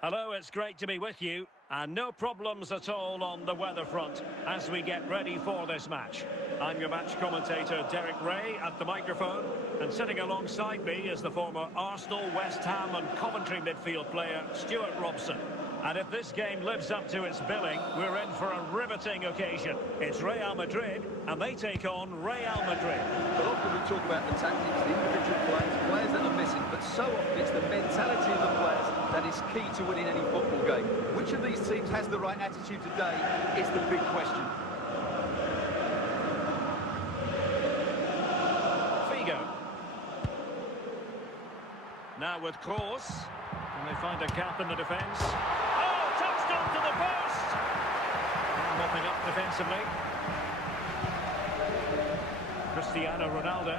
Hello, it's great to be with you, and no problems at all on the weather front as we get ready for this match. I'm your match commentator Derek Ray at the microphone, and sitting alongside me is the former Arsenal, West Ham and Coventry midfield player Stuart Robson. And if this game lives up to its billing, we're in for a riveting occasion. It's Real Madrid, and they take on Real Madrid. But often we talk about the tactics, the individual players that are missing, but so often it's the mentality of the players that is key to winning any football game. Which of these teams has the right attitude today is the big question. Figo. Now with Kroos. Can they find a gap in the defence? Oh, touched onto the post! Mopping up defensively. Cristiano Ronaldo.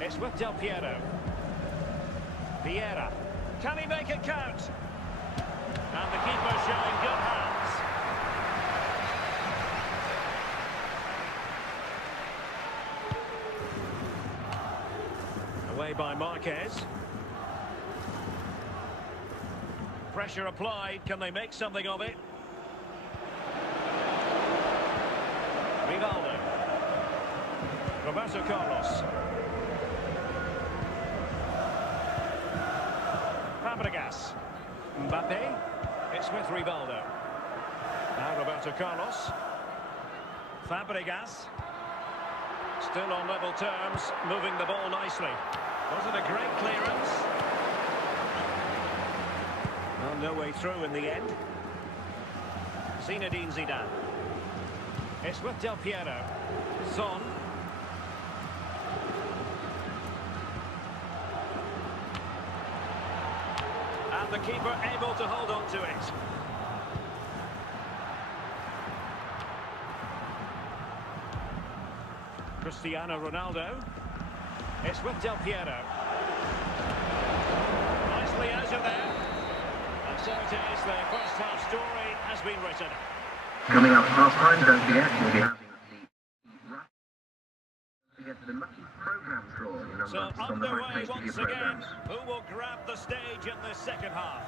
It's with Del Piero. Vieira. Can he make it count? And the keeper showing good hands. Away by Marquez. Pressure applied. Can they make something of it? Ronaldo. Roberto Carlos. Fabregas. Mbappe. It's with Rivaldo. Now Roberto Carlos. Fabregas. Still on level terms, moving the ball nicely. Was it a great clearance? Well, no way through in the end. Zinedine Zidane. It's with Del Piero. Son. And the keeper able to hold on to it. Cristiano Ronaldo. It's with Del Piero. Nicely out of there. And so it is, the first half story has been written. Coming up half time, don't forget, we'll be having the lucky programme draw in So underway once again, who will grab the stage in this second half?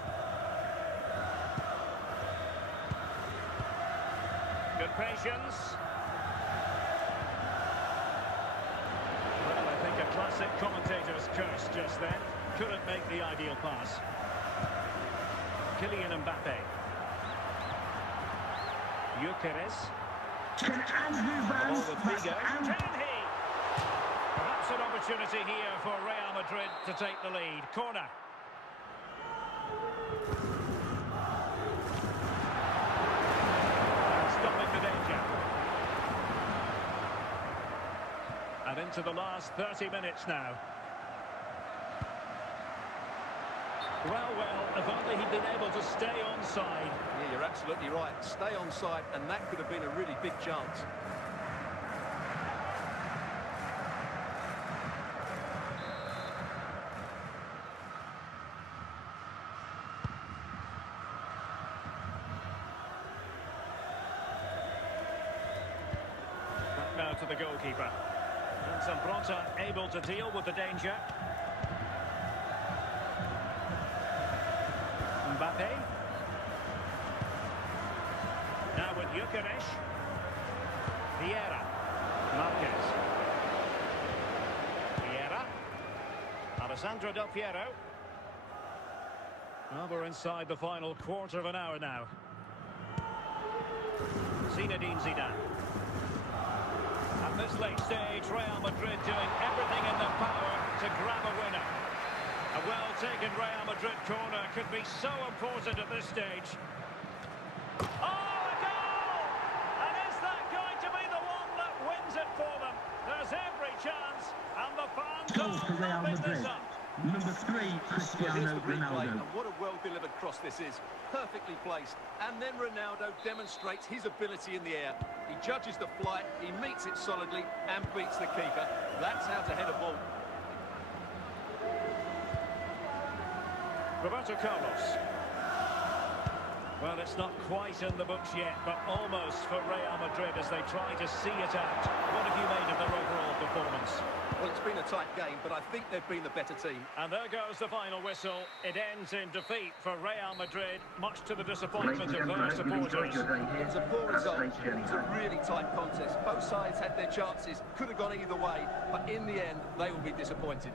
Good patience. Well, I think a classic commentator's curse just then. Couldn't make the ideal pass. Kylian Mbappe. Gyökeres. Ball with Figo. Can he? Perhaps an opportunity here for Real Madrid to take the lead. Corner. And stopping the danger. And into the last 30 minutes now. Well, if only he'd been able to stay onside. Yeah, you're absolutely right. Stay onside, and that could have been a really big chance. Back now to the goalkeeper. And Zambrota able to deal with the danger. Mbappe. Now with Gyökeres. Vieira. Marquez. Vieira. Alessandro Del Piero. Well, we're inside the final quarter of an hour now. Zinedine Zidane. At this late stage, Real Madrid doing everything in their power to grab a winner. A well-taken Real Madrid corner could be so important at this stage. Oh, a goal! And is that going to be the one that wins it for them? There's every chance, and the fans are mopping this up. Number 3, Well, here's Cristiano the replay, Ronaldo. and what a well-delivered cross this is. Perfectly placed. And then Ronaldo demonstrates his ability in the air. He judges the flight, he meets it solidly, and beats the keeper. That's how to head a ball. Roberto Carlos. Well, it's not quite in the books yet, but almost for Real Madrid as they try to see it out. What have you made of their overall performance? Well, it's been a tight game, but I think they've been the better team. And there goes the final whistle. It ends in defeat for Real Madrid, much to the disappointment of their supporters. It's a poor result. It's a really tight contest. Both sides had their chances, could have gone either way, but in the end, they will be disappointed.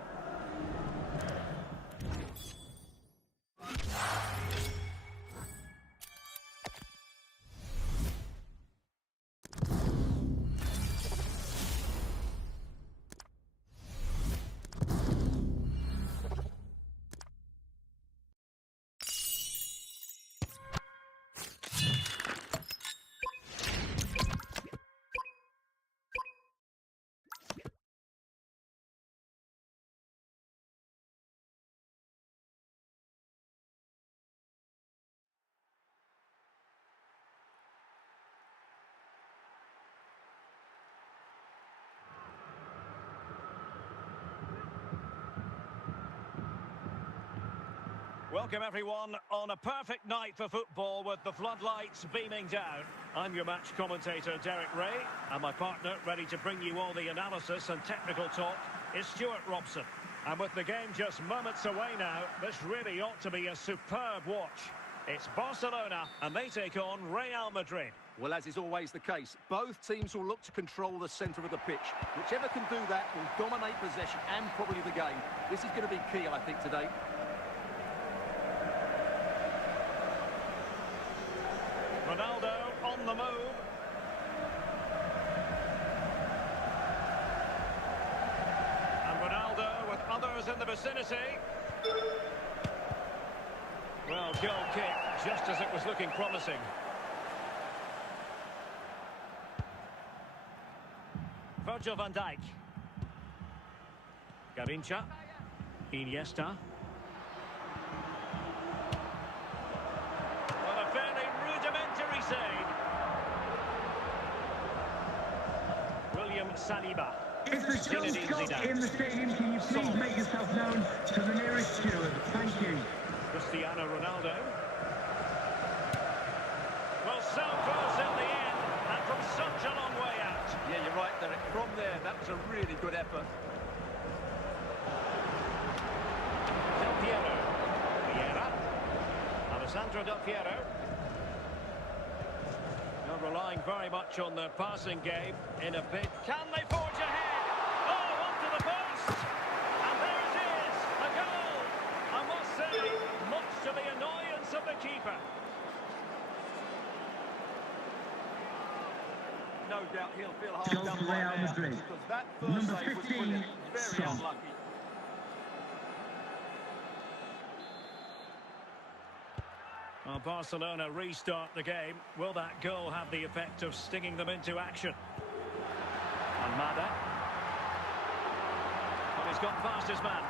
Welcome everyone on a perfect night for football with the floodlights beaming down. I'm your match commentator Derek Ray, and my partner ready to bring you all the analysis and technical talk is Stuart Robson. And with the game just moments away now, this really ought to be a superb watch. It's Barcelona and they take on Real Madrid. Well, as is always the case, both teams will look to control the centre of the pitch. Whichever can do that will dominate possession and probably the game. This is going to be key, I think, today. Ronaldo on the move. And Ronaldo with others in the vicinity. Well, goal kick, just as it was looking promising. Virgil van Dijk. Garincha. Iniesta. Well, a fairly rudimentary save. William Saliba. If the show's stopped in the stadium, can you please make yourself known to the nearest steward? Thank you. Cristiano Ronaldo. Well, so close in the end, and from such a long way out. Yeah, you're right, Derek. From there, that was a really good effort. Del Piero. Vieira. Alessandro Del Piero. They're relying very much on their passing game in a bid. Can they forge ahead? Oh, onto the post! And there it is, a goal! I must say, much to the annoyance of the keeper. No doubt he'll feel hard done by Real there, Madrid. because that Number first save was 15, brilliant. Very Son. unlucky. Well, Barcelona restart the game. Will that goal have the effect of stinging them into action? Almada. Well, he's got past his man.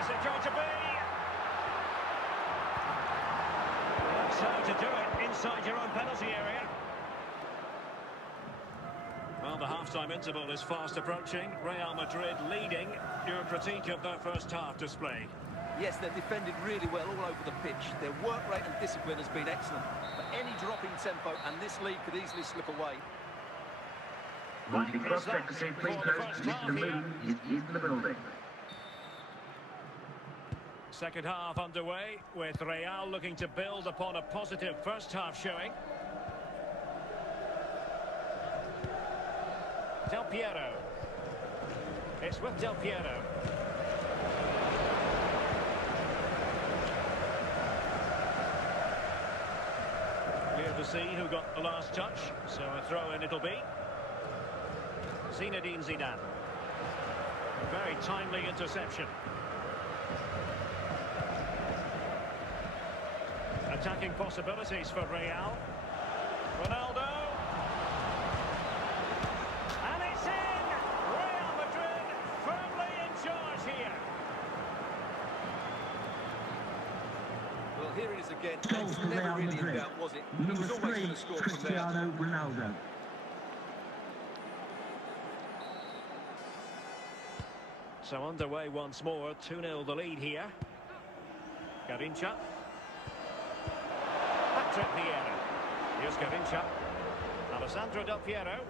Is it going to be? That's how to do it inside your own penalty area. Well, the half-time interval is fast approaching. Real Madrid leading. Your critique of their first half display. Yes, they've defended really well all over the pitch. Their work rate and discipline has been excellent. But any drop in tempo, and this lead could easily slip away. Multi-cross secretary, please note, Mr. Moon is in the building. Second half underway, with Real looking to build upon a positive first half showing. Del Piero. It's with Del Piero. Here to see who got the last touch, so a throw-in it'll be. Zinedine Zidane. Very timely interception. Attacking possibilities for Real. Ronaldo. once again. Goal It's for never Real really in Madrid. doubt, was it? He Number was always going 3, to score from there. Cristiano Ronaldo. So underway once more, 2-0 the lead here. Garincha. Patrick Vieira. Here's Garincha. Alessandro Del Piero.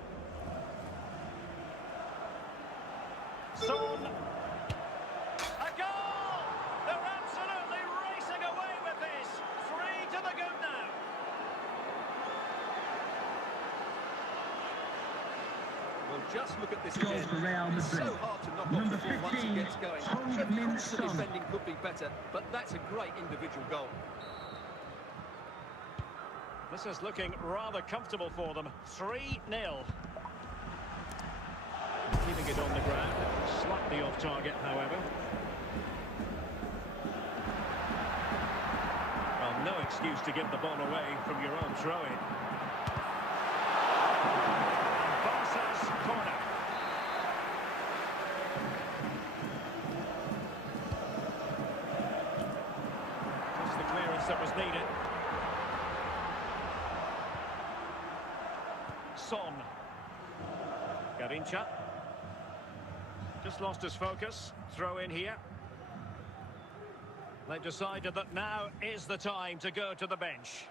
Son. A goal! They're absolutely racing away with this. 3 to the good now. Well, just look at this Goal again. for Real It's Madrid. so hard to knock off Number the ball once it 15, gets going. Hong Of Min course, the Son. defending could be better, but that's a great individual goal. This is looking rather comfortable for them. 3-0. Keeping it on the ground. Slightly off target, however. Well, no excuse to give the ball away from your own throw-in. Barca's corner. Just the clearance that was needed. Son. Garincha. Just lost his focus. Throw in here. They've decided that now is the time to go to the bench.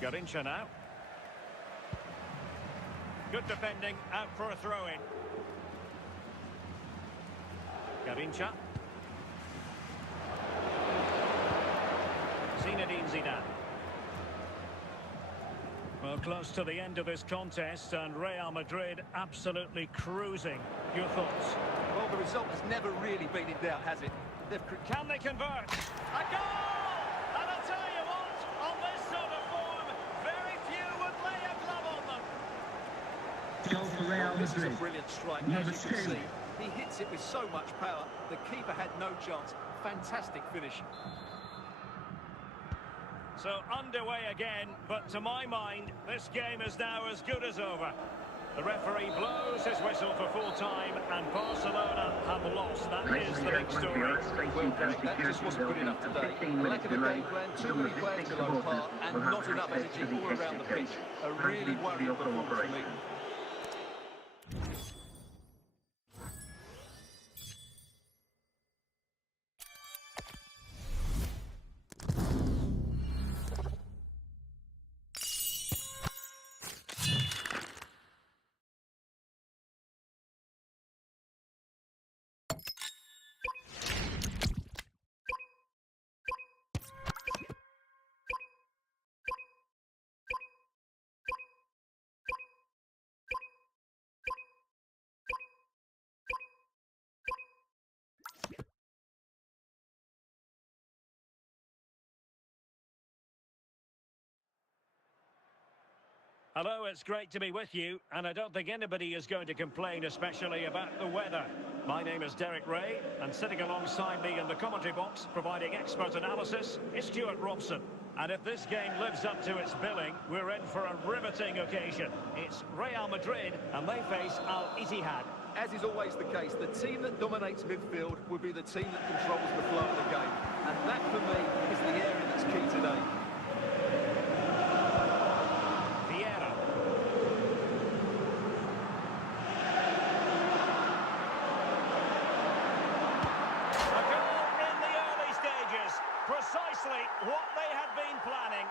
Garincha now. Good defending, out for a throw-in. Garincha. Zinedine Zidane. Well, close to the end of this contest, and Real Madrid absolutely cruising. Your thoughts? Well, the result has never really been in doubt, has it? Can they convert? A goal! And I'll tell you what, on this sort of form, very few would lay a glove on them. Goal for Real This is a Madrid. brilliant strike, Number as you can 2. see. He hits it with so much power, the keeper had no chance. Fantastic finish. So underway again, but to my mind, this game is now as good as over. The referee blows his whistle for full time, and Barcelona have lost. That is the big story. Well, that just wasn't good enough today. A lack of a game plan, too many players to load apart, and not enough energy all around the pitch. A really worrying performance for me. Hello, it's great to be with you, and I don't think anybody is going to complain, especially about the weather. My name is Derek Ray, and sitting alongside me in the commentary box, providing expert analysis, is Stuart Robson. And if this game lives up to its billing, we're in for a riveting occasion. It's Real Madrid, and they face Al Ittihad. As is always the case, the team that dominates midfield will be the team that controls the flow of the game. And that, for me, is the area that's key today. Vieira. A goal in the early stages. Precisely what they had been planning.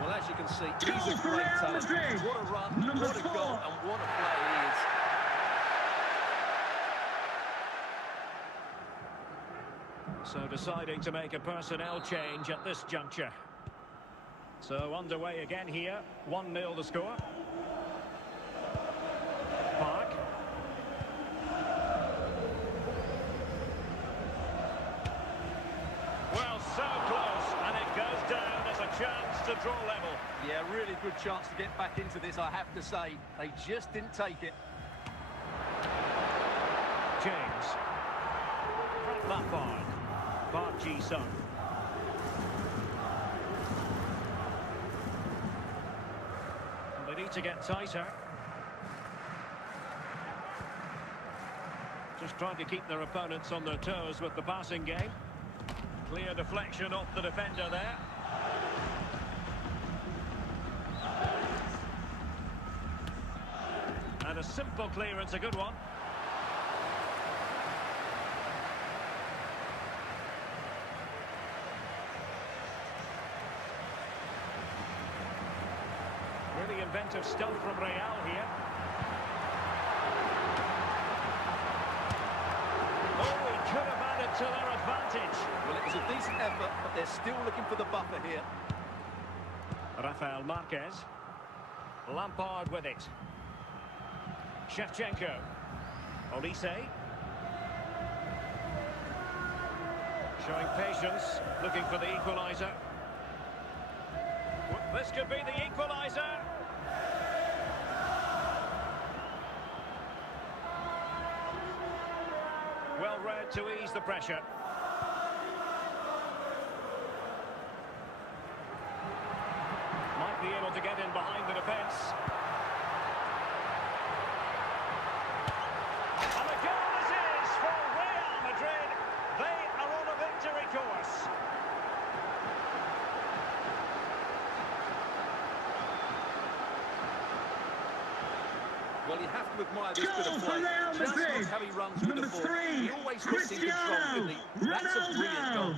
Well, as you can see, he's a great talent. What a run, Number what a 4. goal, and what a player he is. So deciding to make a personnel change at this juncture. So underway again here. 1-0 the score. Park. Well, so close, and it goes down as a chance to draw level. Yeah, really good chance to get back into this, I have to say. They just didn't take it. James. Frank Lampard. Park Ji-sung. They need to get tighter. Just trying to keep their opponents on their toes with the passing game. Clear deflection off the defender there. And a simple clearance, a good one. Really inventive stuff from Real here. Oh, he could have added to their advantage. Well, it was a decent effort, but they're still looking for the buffer here. Rafael Marquez. Lampard with it. Shevchenko. Olise. Showing patience, looking for the equaliser. This could be the equaliser. Well read to ease the pressure. Might be able to get in behind the defence. And a goal it is for Real Madrid. They are on a victory course. Well, you have to admire this bit of play. Just look how he runs with the ball. He always looks in control, doesn't he? That's a brilliant goal.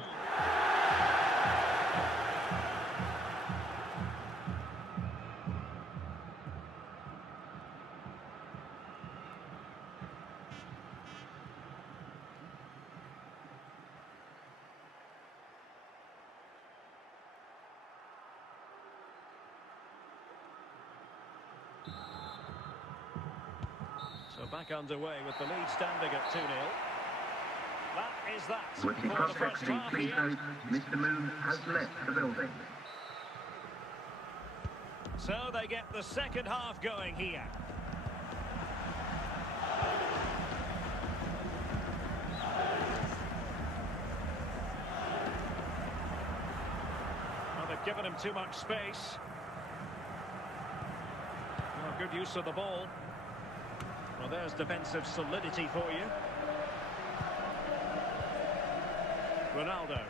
So back underway with the lead standing at 2-0. That is that With the for the first cross-secretary, half please here. note, Mr. Moon has left the building. So they get the second half going here. Well, they've given him too much space. Well, good use of the ball. Well, there's defensive solidity for you. Ronaldo.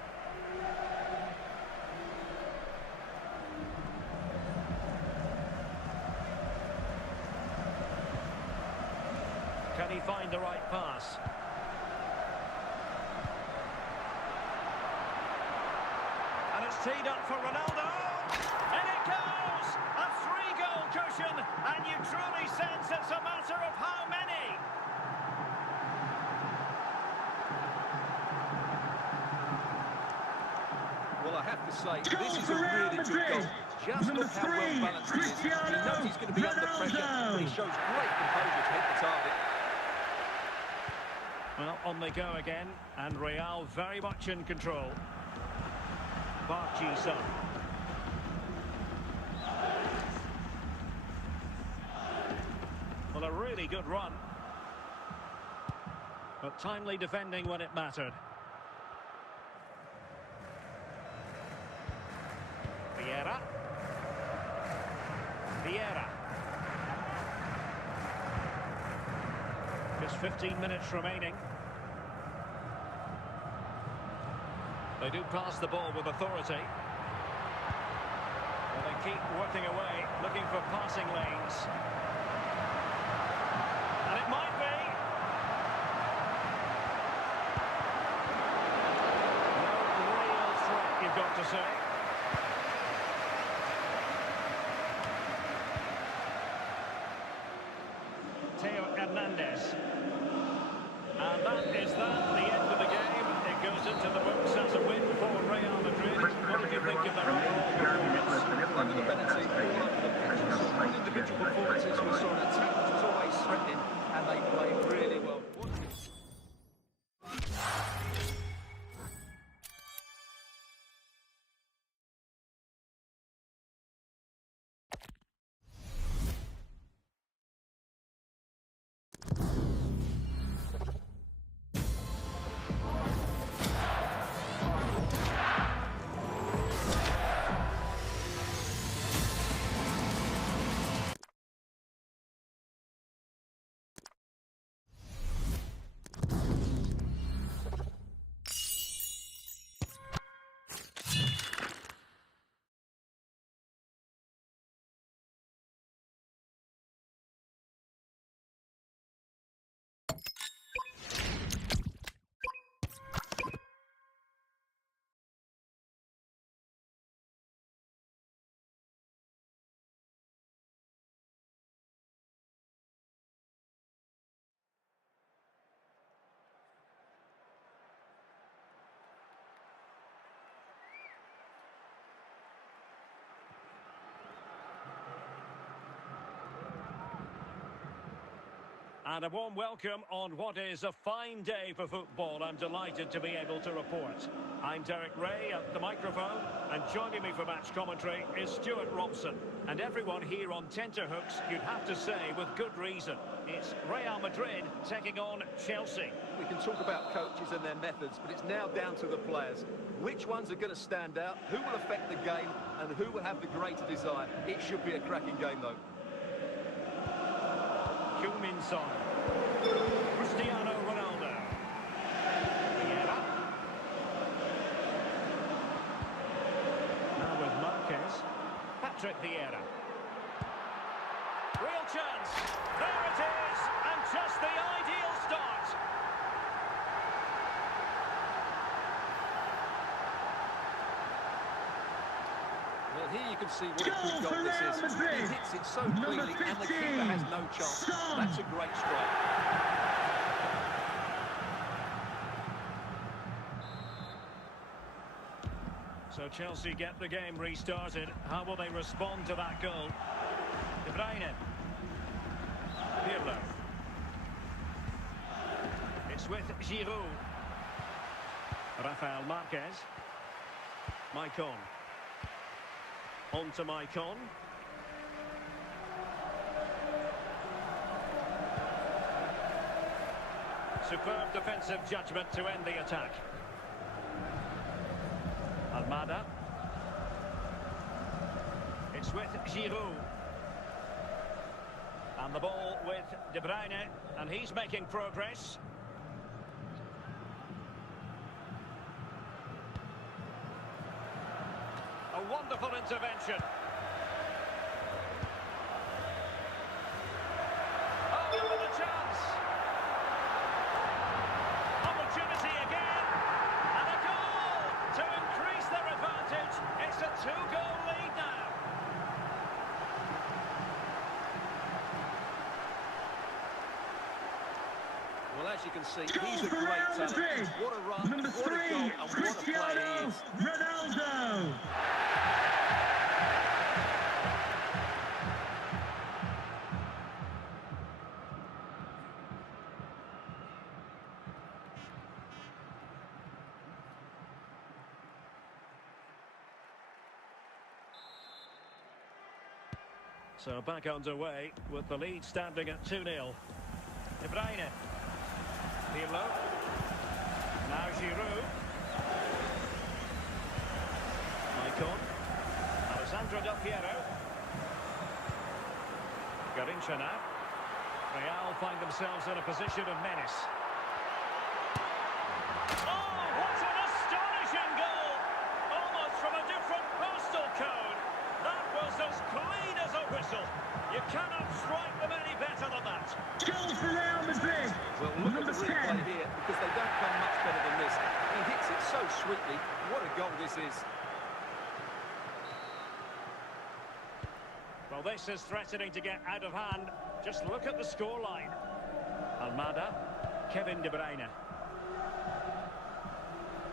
Can he find the right pass? And it's teed up for Ronaldo. And it goes! A 3-goal cushion. And you truly sense it's a matter of how many. Well, I have to say, this is a really good goal. Just look how well balanced he is. He knows he's going to be under pressure, but he shows great composure to hit the target. Well, on they go again, and Real very much in control. Park Ji-sung. Well, a really good run. But timely defending when it mattered. Vieira. Just 15 minutes remaining. They do pass the ball with authority. Well, they keep working away, looking for passing lanes. And it might be. No real threat, you've got to say. Hernandez. And that is that, the end of the game. It goes into the books as a win for Real Madrid. What did you think of their overall performance? Under the penalty, all over the pitch. Some individual performances. We saw an attack which was always threatening, and they played really well. And a warm welcome on what is a fine day for football. I'm delighted to be able to report. I'm Derek Ray at the microphone, and joining me for match commentary is Stuart Robson. And everyone here on tenterhooks, you'd have to say with good reason. It's Real Madrid taking on Chelsea. We can talk about coaches and their methods, but it's now down to the players. Which ones are going to stand out, who will affect the game, and who will have the greater desire? It should be a cracking game, though. Son. Cristiano Ronaldo. Vieira. Now with Marquez. Patrick Vieira. Real chance. There it is. And just the ideal start. Well, here you can see what a good goal this is. He hits it so cleanly, and the keeper has no chance. That's a great strike. So Chelsea get the game restarted. How will they respond to that goal? De Bruyne. Pirlo. It's with Giroud. Rafael Marquez. Maicon. On to Maicon. Superb defensive judgment to end the attack. Almada. It's with Giroud. And the ball with De Bruyne, and he's making progress. A wonderful intervention. Oh, with a chance. Opportunity again. And a goal to increase their advantage. It's a two-goal lead now. Well, as you can see, he's a great talent. What a run, Number what a goal, three, and what a play he is. Ronaldo. So back underway with the lead standing at 2-0. De Bruyne. Pirlo. Now Giroud. Maicon. Alessandro Del Piero. Garrincha now. Real find themselves in a position of menace. Oh, what an astonishing goal! Almost from a different postal code. That was as clean as a whistle. You cannot strike them any better than that. Goal for Real Madrid. Well, look at the replay here, because they don't come much better than this. He hits it so sweetly. What a goal this is. Well, this is threatening to get out of hand. Just look at the scoreline. Almada, Kevin De Bruyne.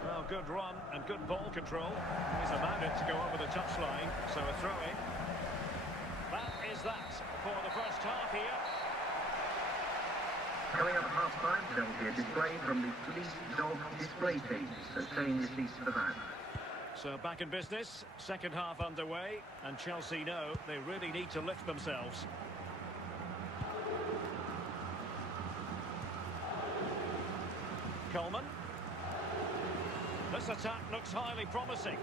Well, good run and good ball control. He's allowed it to go over the touchline, so a throw-in. That is that for the first half here. Coming up at half-time, there will be a display from the police dog display team that chain receipts to the van. So back in business, second half underway, and Chelsea know they really need to lift themselves. Coleman. This attack looks highly promising.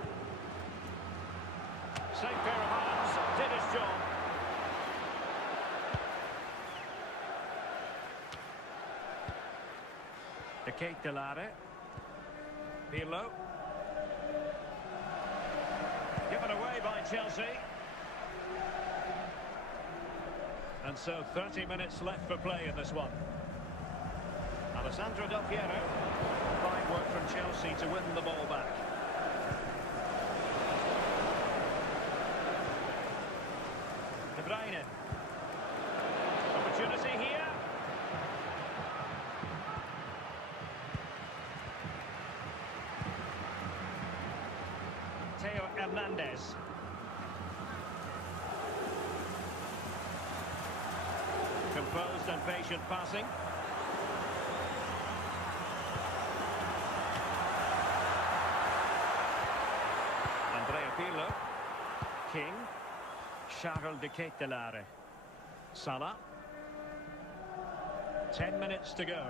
Same pair of hands, did his job. De Ketelare. Pirlo. Given away by Chelsea. And so 30 minutes left for play in this one. Alessandro Del Piero. Fine work from Chelsea to win the ball back. De Bruyne. Opportunity here. Theo Hernandez. Composed and patient passing. Andrea Pirlo. King. Charles de Ketelaere. Salah. 10 minutes to go.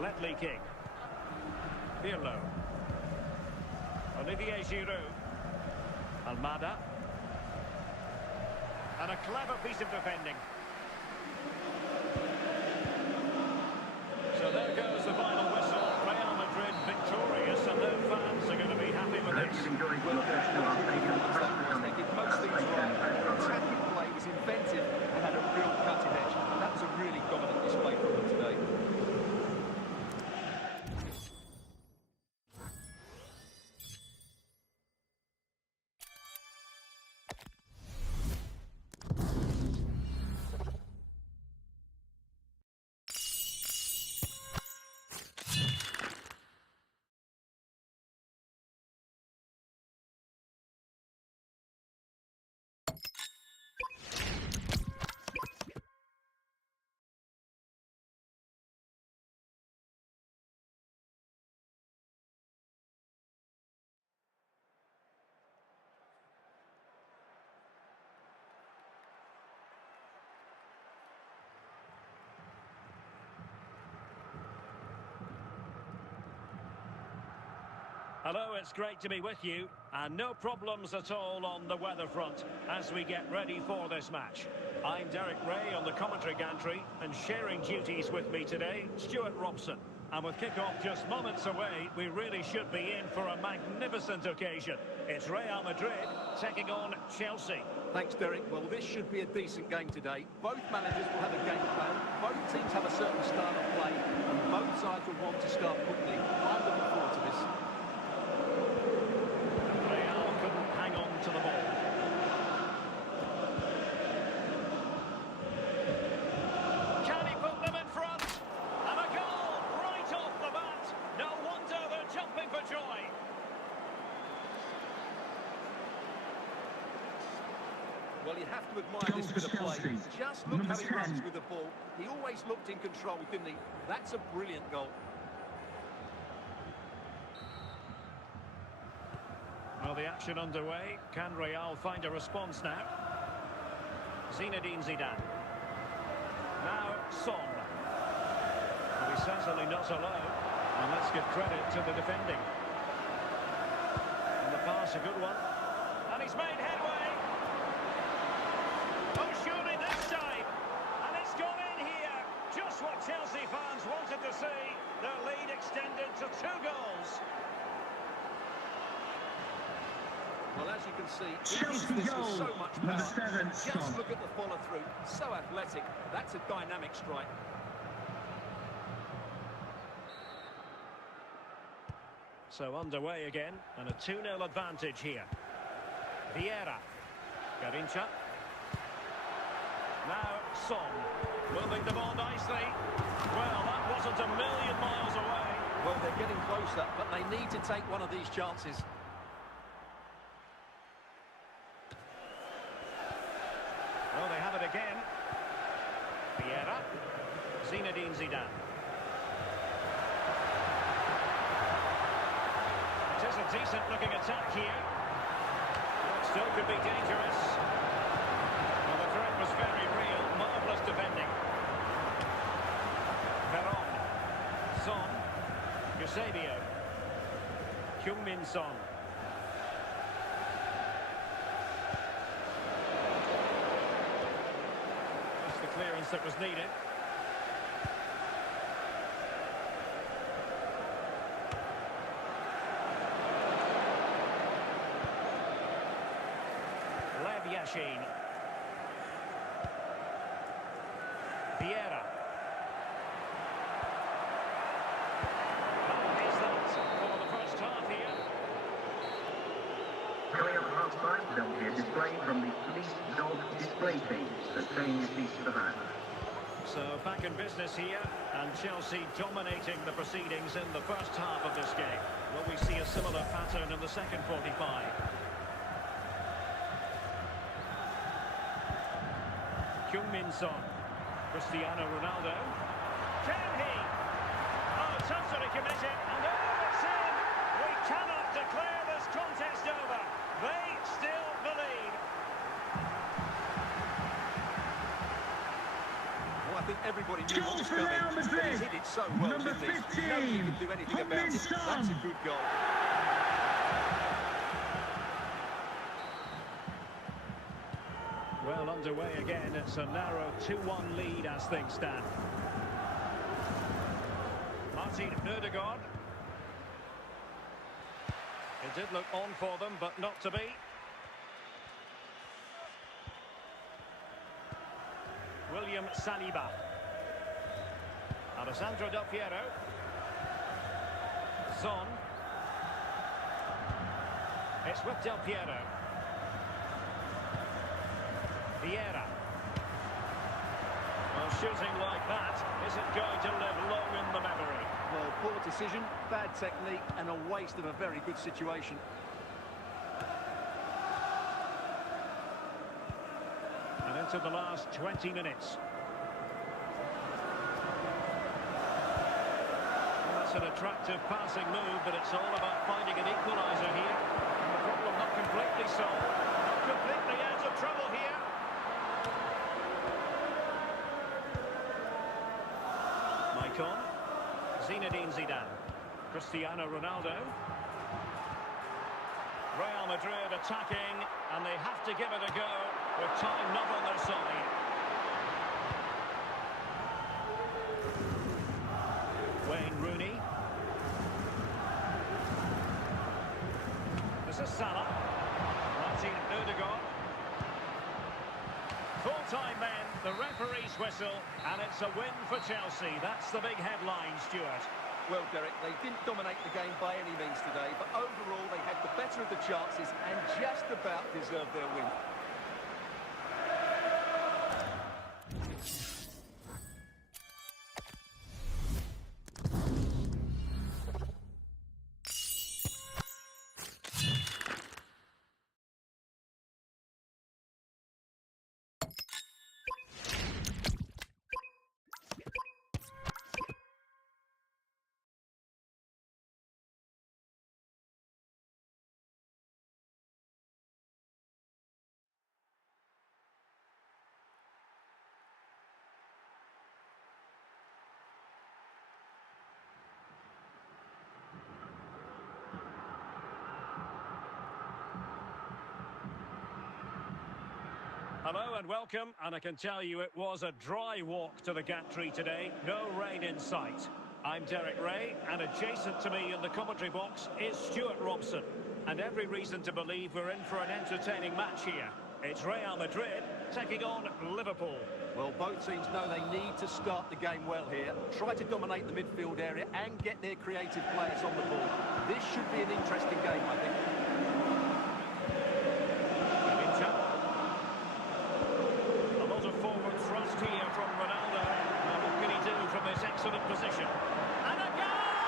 Ledley King. Pirlo. Olivier Giroud. Almada. And a clever piece of defending. So there goes the final whistle. Real Madrid victorious, and their fans are going to be happy with this. They did most things right. Attacking play was inventive and had a real cutting edge. That was a really dominant display from them today. Hello, it's great to be with you, and no problems at all on the weather front as we get ready for this match. I'm Derek Ray on the commentary gantry, and sharing duties with me today, Stuart Robson. And with kick-off just moments away, we really should be in for a magnificent occasion. It's Real Madrid taking on Chelsea. Thanks, Derek. Well, this should be a decent game today. Both managers will have a game plan. Both teams have a certain style of play, and both sides will want to start quickly. I'm looking forward to this. Real couldn't hang on to the ball. Can he put them in front? And a goal right off the bat. No wonder they're jumping for joy. Well, you have to admire this bit of play. Just look how he runs with the ball. He always looked in control, didn't he? That's a brilliant goal. Well, the action underway. Can Real find a response now? Zinedine Zidane. Now, Son. Well, he's certainly not alone. And let's give credit to the defending. And the pass, a good one. And he's made headway. Oh, surely this time. And it's gone in here. Just what Chelsea fans wanted to see. Their lead extended to 2 goals. Well, as you can see, Chelsea this goal, with so much number power. 7, Just Son. look at the follow-through. So athletic. That's a dynamic strike. So underway again, and a 2-0 advantage here. Vieira. Garincha. Now Son. Moving the ball nicely. Well, that wasn't a million miles away. Well, they're getting closer, but they need to take one of these chances. Well, they have it again. Vieira. Zinedine Zidane. It is a decent-looking attack here. Still could be dangerous. Well, the threat was very real. Marvellous defending. Veron. Son. Eusebio. Heung-min Son. That's the clearance that was needed. Yashin. Vieira. That is that for the first half here. Coming up at half-time, there'll be a display from the police dog display team that change piece of the match. So back in business here, and Chelsea dominating the proceedings in the first half of this game. Will we see a similar pattern in the second 45? Heung-min Son. Cristiano Ronaldo. Can he? Oh, totally committed. And oh, it's in! We cannot declare this contest over. They still the lead. Well, I think everybody knew what was coming, but he's hit it so well, Number didn't he? 15, Nobody can do anything about it. That's a good goal. Well, underway again. It's a narrow 2-1 lead as things stand. Martin Ødegaard. It did look on for them, but not to be. William Saliba. Alessandro Del Piero. Son. It's with Del Piero. Vieira. Well, shooting like that isn't going to live long in the memory. Well, poor decision, bad technique, and a waste of a very good situation. And into the last 20 minutes. Well, that's an attractive passing move, but it's all about finding an equaliser here. And the problem not completely solved, not completely out of trouble here. Maicon. Zinedine Zidane. Cristiano Ronaldo. Real Madrid attacking, and they have to give it a go with time not on their side. Wayne Rooney. This is Salah. Martin Ødegaard. Full-time then, the referee's whistle, and it's a win for Chelsea. That's the big headline, Stuart. Well, Derek, they didn't dominate the game by any means today, but overall they had the better of the chances and just about deserved their win. Hello and welcome, and I can tell you it was a dry walk to the gantry today. No rain in sight. I'm Derek Ray, and adjacent to me in the commentary box is Stuart Robson. And every reason to believe we're in for an entertaining match here. It's Real Madrid taking on Liverpool. Well, both teams know they need to start the game well here. Try to dominate the midfield area and get their creative players on the ball. This should be an interesting game, I think. Here from Ronaldo. Now what can he do from this excellent position? And a goal!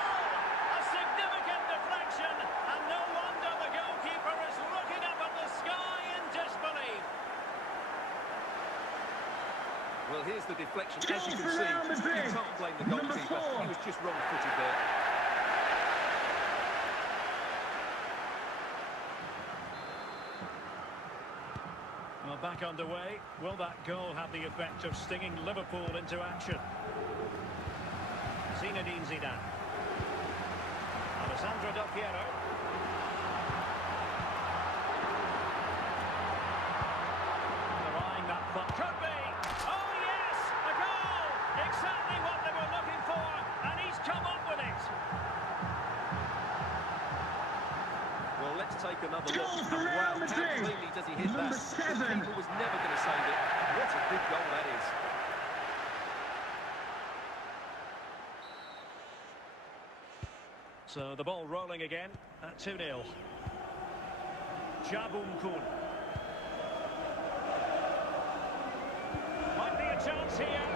A significant deflection, and no wonder the goalkeeper is looking up at the sky in disbelief. Well, here's the deflection. As you can see, you can't blame the goalkeeper. He was just wrong-footed there. Well, back underway. Will that goal have the effect of stinging Liverpool into action? Zinedine Zidane. Alessandro Del Piero. They're eyeing that front. Could be! Oh, yes! A goal! Exactly what they were looking for, and he's come up with it. Well, let's take another look. And wow, how cleanly does he hit that? The keeper was never going to save it. What a big goal that is. So the ball rolling again at 2-0. Jabum Kun. Might be a chance here.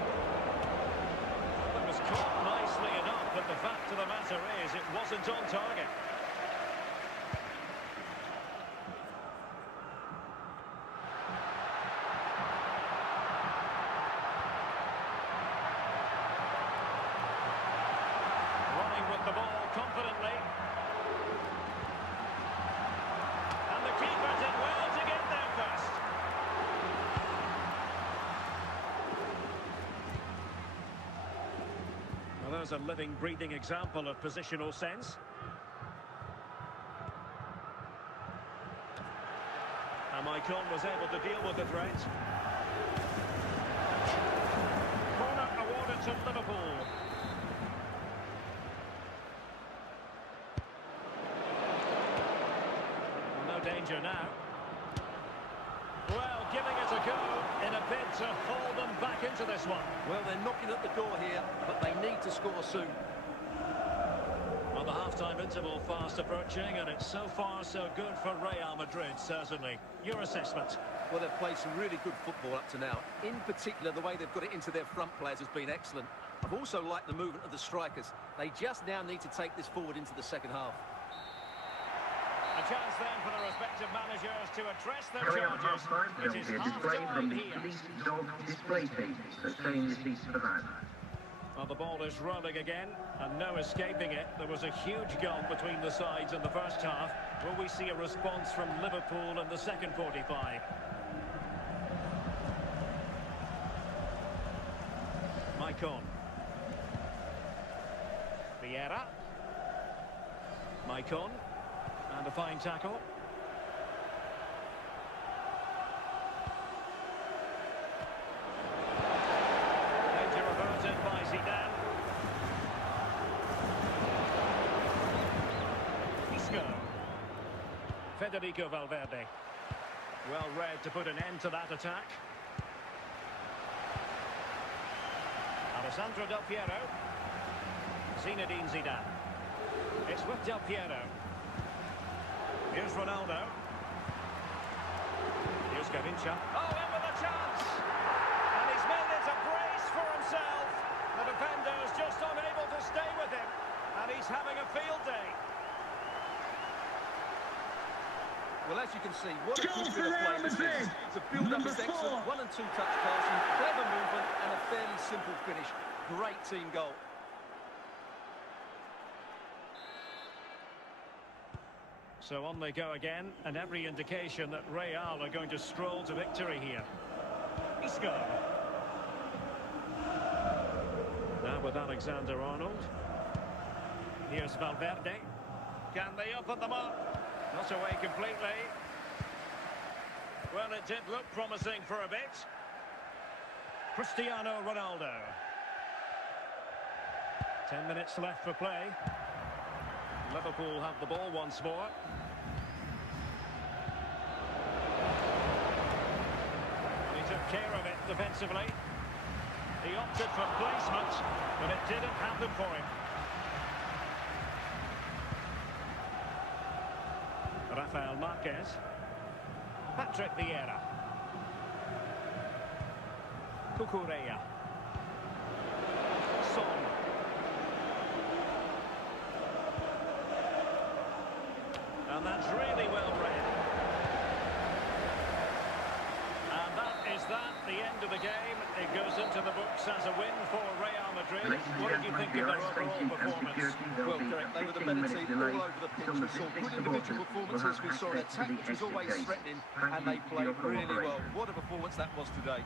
It was caught nicely enough, but the fact of the matter is it wasn't on target. was a living, breathing example of positional sense. And Maicon was able to deal with the threat. Corner awarded to Liverpool. No danger now. Well, giving it a go in a bid to hold them back into this one. Well, they're knocking at the door here, but they need to score soon. Well, the half-time interval fast approaching, and it's so far so good for Real Madrid, certainly. Your assessment? Well, they've played some really good football up to now. In particular, the way they've got it into their front players has been excellent. I've also liked the movement of the strikers. They just now need to take this forward into the second half. A chance then for the respective managers to address their Carry on charges. half-time, It there'll is be a display half-time from the here. police dog display team. So stay in your seats for that. Well, the ball is rolling again, and no escaping it. There was a huge gulf between the sides in the first half. Will we see a response from Liverpool in the second 45? Maicon. Vieira. Maicon. And a fine tackle. Danger averted by Zidane. Isco. Federico Valverde. Well read to put an end to that attack. Alessandro Del Piero. Zinedine Zidane. It's with Del Piero. Here's Ronaldo. Here's Gavincha. Oh, in with a chance! And he's made it a brace for himself. The defender's just unable to stay with him. And he's having a field day. Well, as you can see, what a good bit of play this is. The build-up is excellent. 1 and 2 touch passing, clever movement, and a fairly simple finish. Great team goal. So on they go again, and every indication that Real are going to stroll to victory here. Isco. Now with Alexander-Arnold. Here's Valverde. Can they open them up? Not away completely. Well, it did look promising for a bit. Cristiano Ronaldo. 10 minutes left for play. Liverpool have the ball once more. He took care of it defensively. He opted for placement, but it didn't happen for him. Rafael Marquez. Patrick Vieira. Cucurella. Son. And that's really well read. And that is the end of the game. It goes into the books as a win for Real Madrid. What did you think of their overall performance? Well, Derek, they were the better team all over the pitch. We saw good individual performances. We saw an attack which was always threatening, and they played really well. What a performance that was today.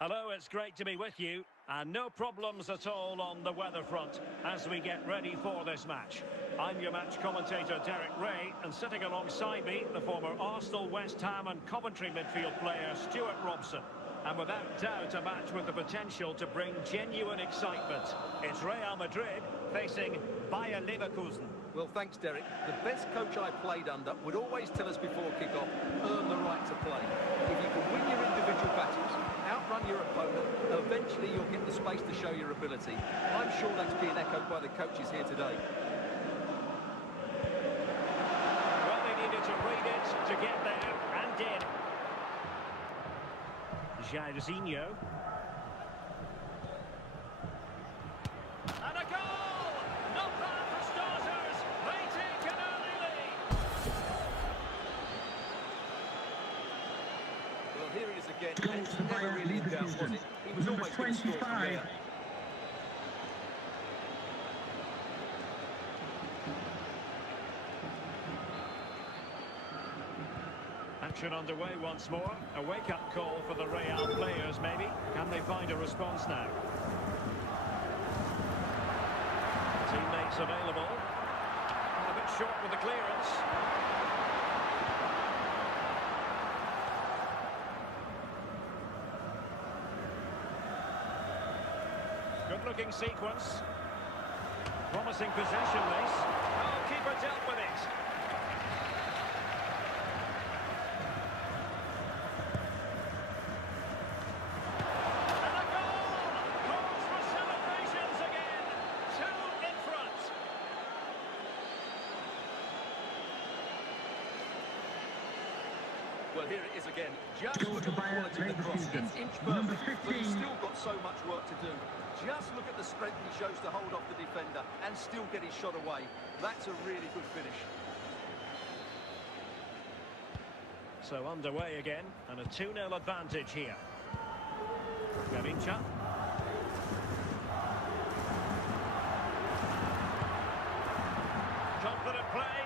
Hello, it's great to be with you, and no problems at all on the weather front as we get ready for this match. I'm your match commentator Derek Ray, and sitting alongside me, the former Arsenal, West Ham and Coventry midfield player Stuart Robson. And without doubt, a match with the potential to bring genuine excitement. It's Real Madrid facing Bayer Leverkusen. Well, thanks, Derek. The best coach I played under would always tell us before kick-off, earn the right to play. If you can win your individual battles, outrun your opponent, eventually you'll get the space to show your ability. I'm sure that's being echoed by the coaches here today. Well, they needed to read it to get there, and did. Jairzinho. And a goal! Not bad for starters. They take an early lead. Well, here it is again. And it's never really in doubt, was it? He was always going to score from there. Action underway once more. A wake-up call for the Real players, maybe. Can they find a response now? Teammates available. And a bit short with the clearance. Good-looking sequence. Promising possession, this. Oh, keeper dealt with it. Well, here it is again. Just look at the quality of the cross. It's inch perfect, but he's still got so much work to do. Just look at the strength he shows to hold off the defender and still get his shot away. That's a really good finish. So underway again, and a 2-0 advantage here. Garincha. Confident play.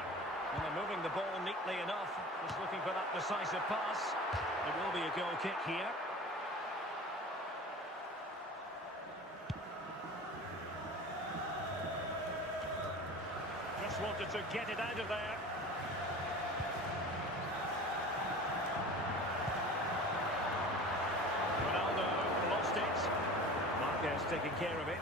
And they're moving the ball neatly enough. Just looking for that decisive pass. There will be a goal kick here. Just wanted to get it out of there. Ronaldo lost it. Marquez taking care of it.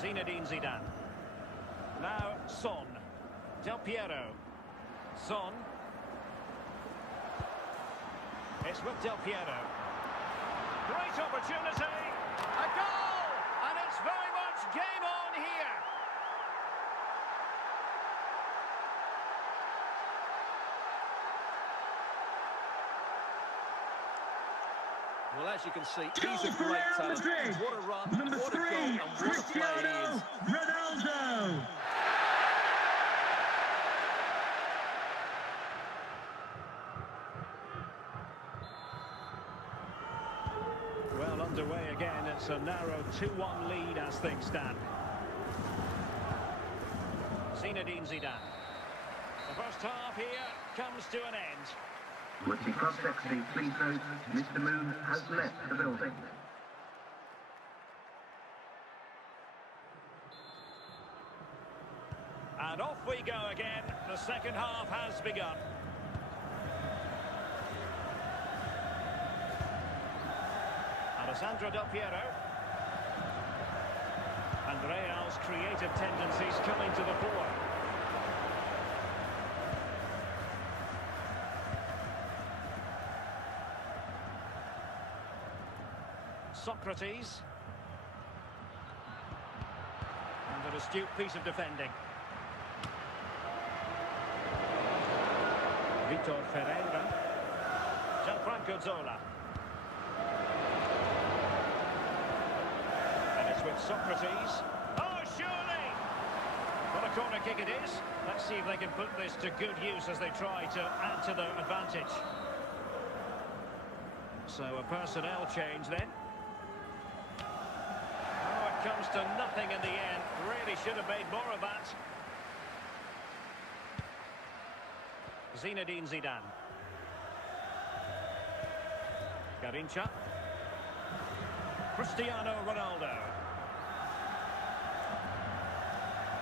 Zinedine Zidane. Now Son. Del Piero. Son. It's with Del Piero. Great opportunity. A goal! And it's very much game on here. Well, as you can see, he's a great talent. What a run, what a goal, and what a play he is. Ronaldo! Well, underway again. It's a narrow 2-1 lead as things stand. Zinedine Zidane. The first half here comes to an end. Would the cross-secretary please note Mr. Moon has left the building. And off we go again. The second half has begun. Alessandro Del Piero. And Real's creative tendencies coming to the fore. Socrates. And an astute piece of defending. Vitor Ferreira. Gianfranco Zola. And it's with Socrates. Oh, surely! What a corner kick it is. Let's see if they can put this to good use as they try to add to their advantage. So a personnel change then. Oh, it comes to nothing in the end. Really should have made more of that. Zinedine Zidane. Garincha. Cristiano Ronaldo.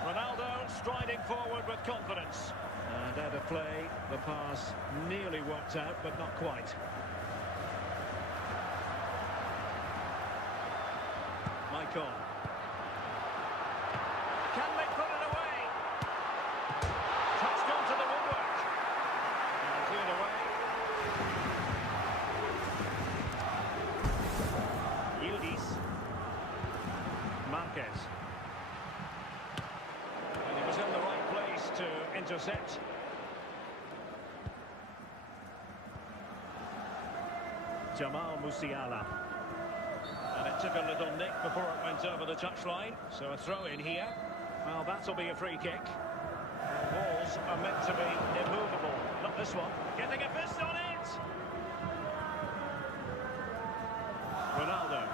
Ronaldo striding forward with confidence. And out of play, the pass nearly worked out, but not quite. Michael. Can they put it away? Touched onto the woodwork. And cleared away. Yildiz. Marquez. And he was in the right place to intercept. Jamal Musiala. And it took a little nick before it went over the touchline. So a throw in here. Well, that'll be a free kick. Walls are meant to be immovable. Not this one. Getting a fist on it. Ronaldo.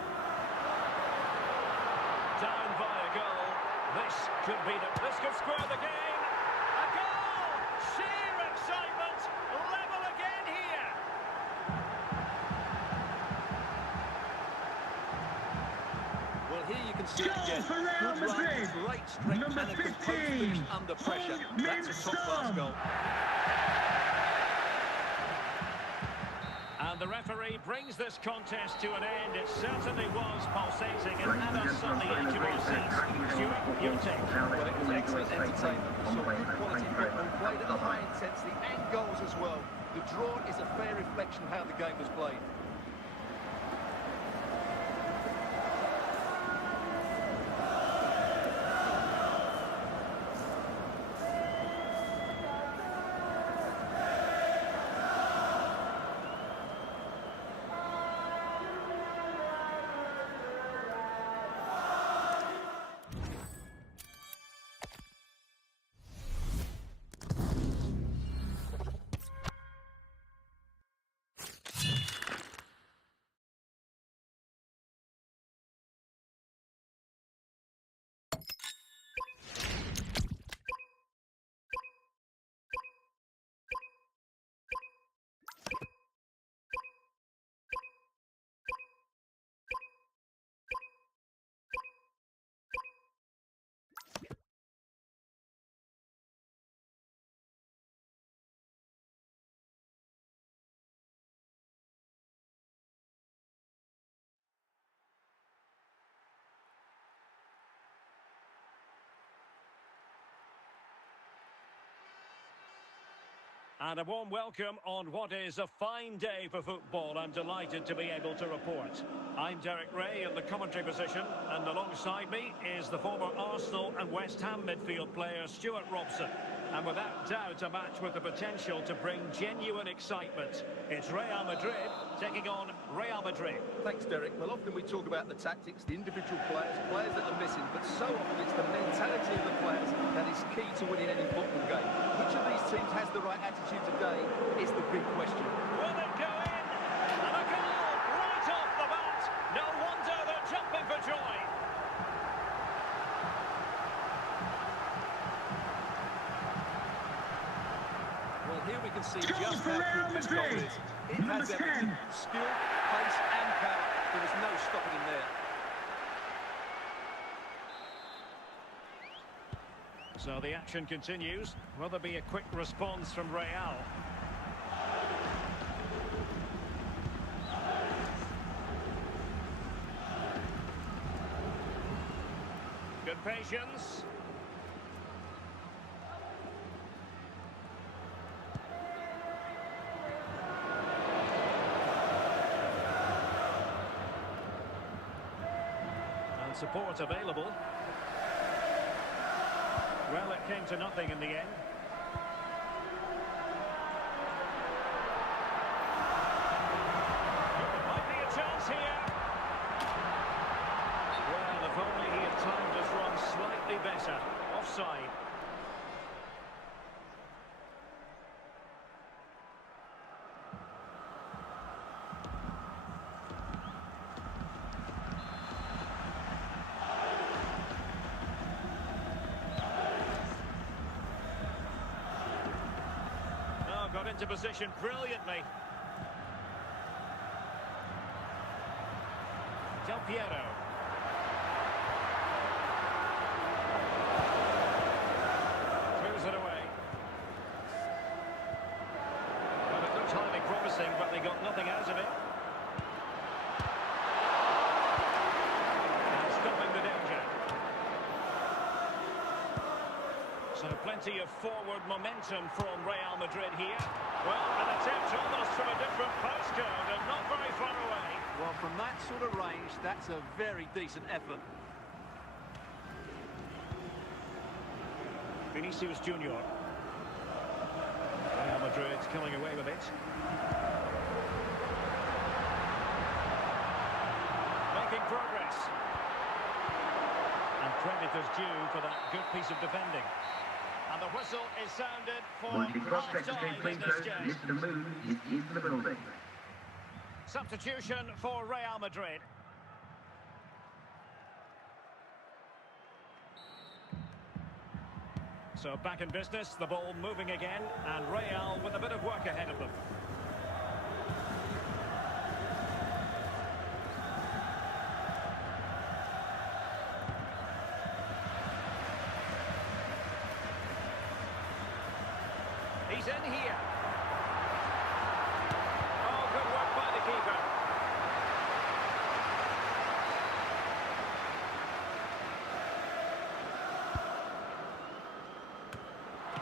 Down by a goal. This could square the game. A goal! Sheer excitement. Level again here. Well, here you can see it again. For Real Good run, Madrid. great strength, Number and a composed 15, finish under pressure. That's a top-class goal. And the referee brings this contest to an end. It certainly was pulsating and had us on the edge of our seats. Stuart, your take. Well, it was excellent entertainment. We saw good quality football, played at a high intensity and goals as well. The draw is a fair reflection of how the game was played. And a warm welcome on what is a fine day for football. I'm delighted to be able to report. I'm Derek Ray in the commentary position, and alongside me is the former Arsenal and West Ham midfield player Stuart Robson. And without doubt, a match with the potential to bring genuine excitement. It's Real Madrid taking on Real Madrid. Thanks, Derek. Well, often we talk about the tactics, the individual players that are missing, but so often it's the mentality of the players that is key to winning any football game. Which of these teams has the right attitude today is the big question. Will it go in? And a goal right off the bat. No wonder they're jumping for joy. Well, here we can see just how good this goal is. It has everything. Skill, pace and power. There was no stopping him there. So the action continues. Will there be a quick response from Real? Good patience. And support available. Well, it came to nothing in the end. Might be a chance here. Well, if only he had timed his run slightly better. Offside. Got into position brilliantly. Del Piero. Clears it away. got nothing out of it. And stopping the danger. So plenty of forward momentum from Real Madrid here. Well, an attempt almost from a different postcode and not very far away. Well, from that sort of range, that's a very decent effort. Vinicius Junior. Real Madrid coming away with it. Making progress. And credit is due for that good piece of defending. And the whistle is sounded for half-time in this game. Mr. Moon is in the building. Substitution for Real Madrid. So back in business, the ball moving again, and Real with a bit of work ahead of them. He's in here. Oh, good work by the keeper.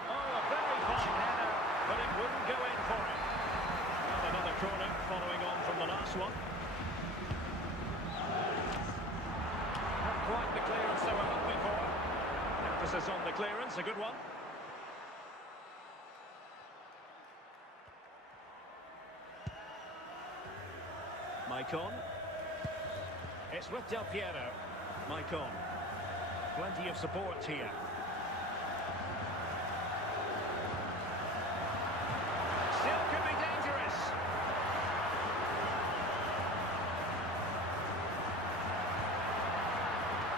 Oh, a very fine header, but it wouldn't go in for him. And another corner following on from the last one. Not quite the clearance they were hoping for. Emphasis on the clearance, a good one. Maicon. It's with Del Piero. Maicon. Plenty of support here. Still could be dangerous.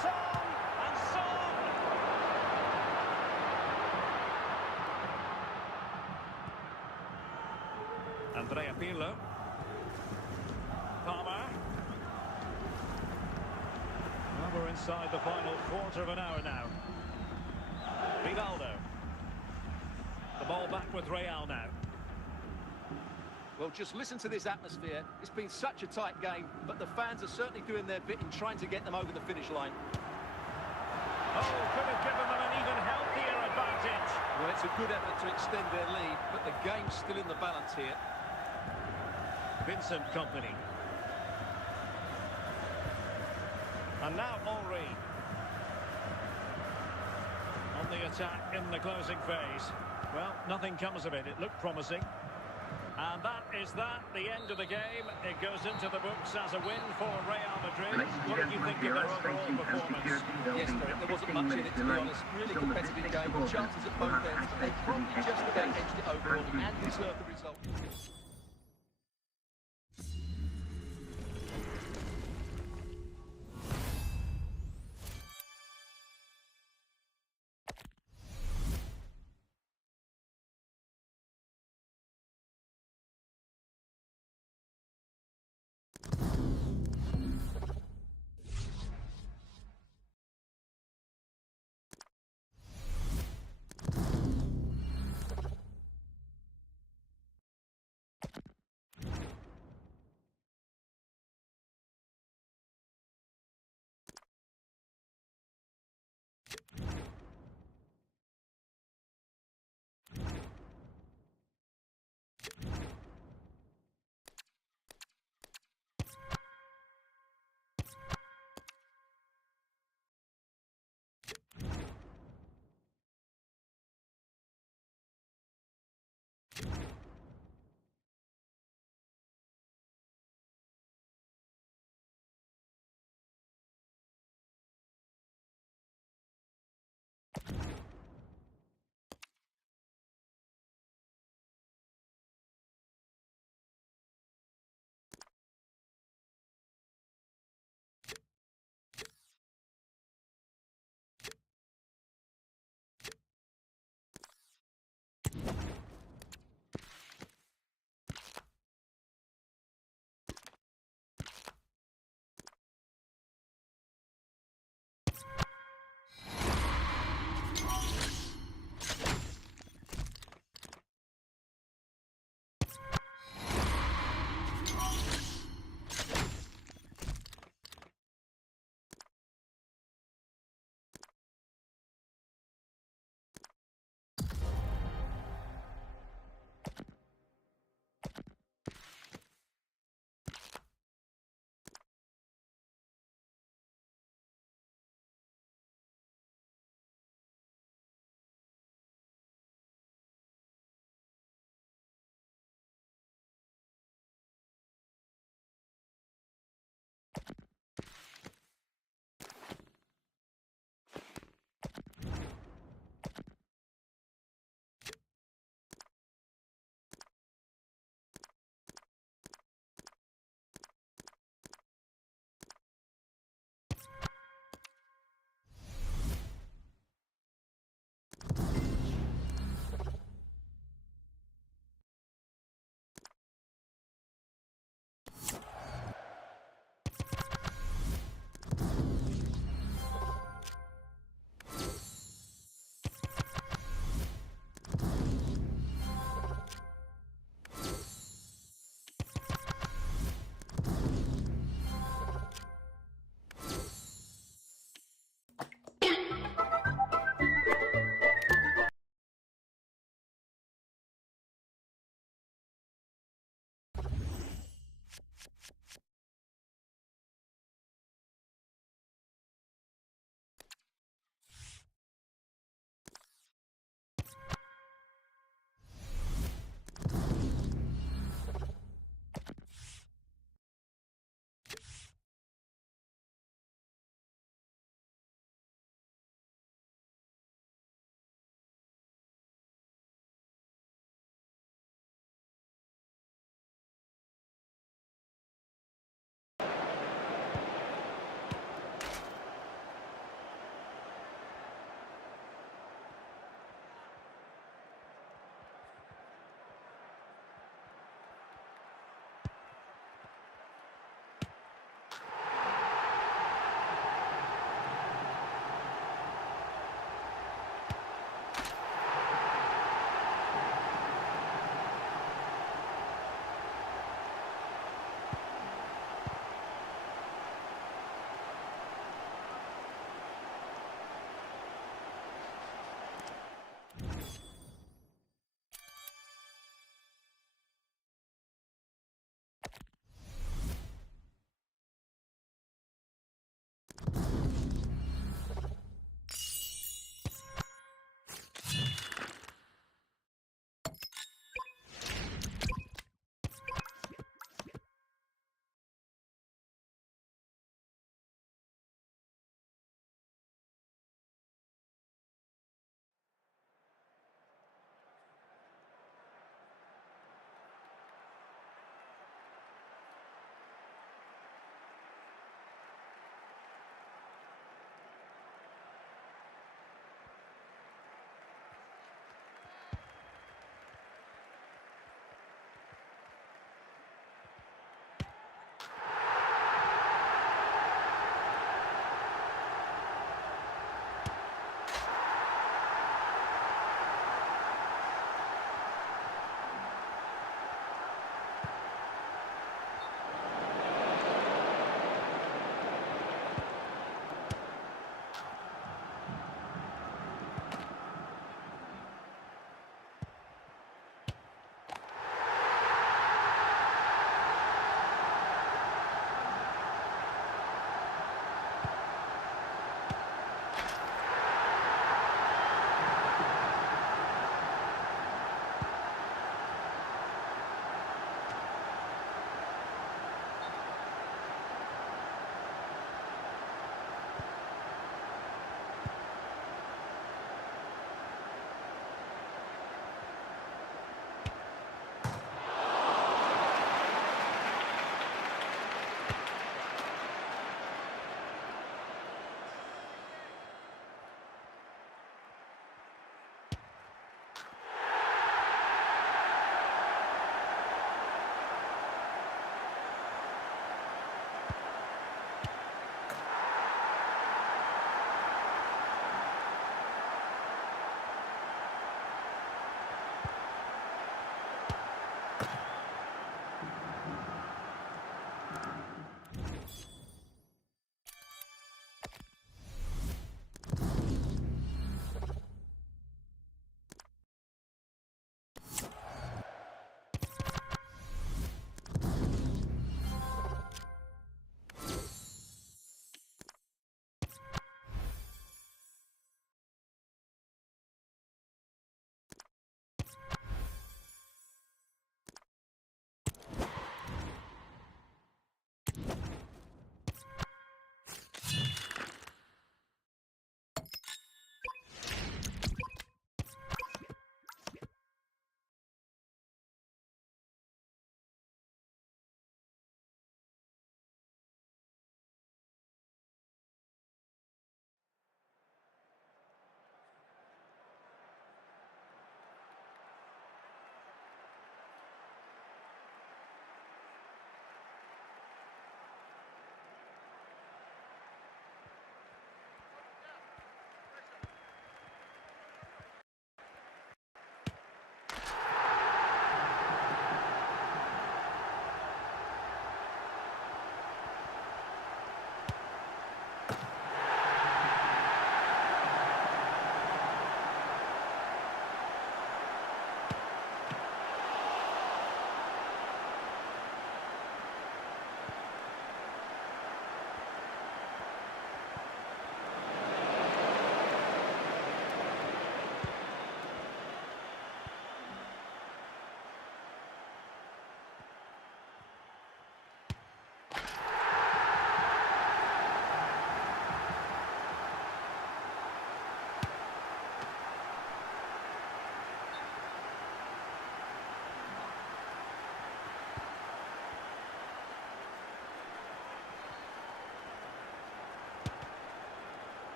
Son and Son. Andrea Pirlo. Palmer. Well, we're inside the final quarter of an hour now. Ronaldo. The ball back with Real now. Well, just listen to this atmosphere. It's been such a tight game, but the fans are certainly doing their bit in trying to get them over the finish line. Oh, could have given them an even healthier advantage. Well, it's a good effort to extend their lead, but the game's still in the balance here. Vincent Kompany. And now Henry. On the attack in the closing phase. Well, nothing comes of it. It looked promising. And that is that, the end of the game. It goes into the books as a win for Real Madrid. What did you think of their overall performance? Yes, there wasn't much in it, to be honest. Really competitive game, chances at both ends. They probably just about edged it overall and deserved the result.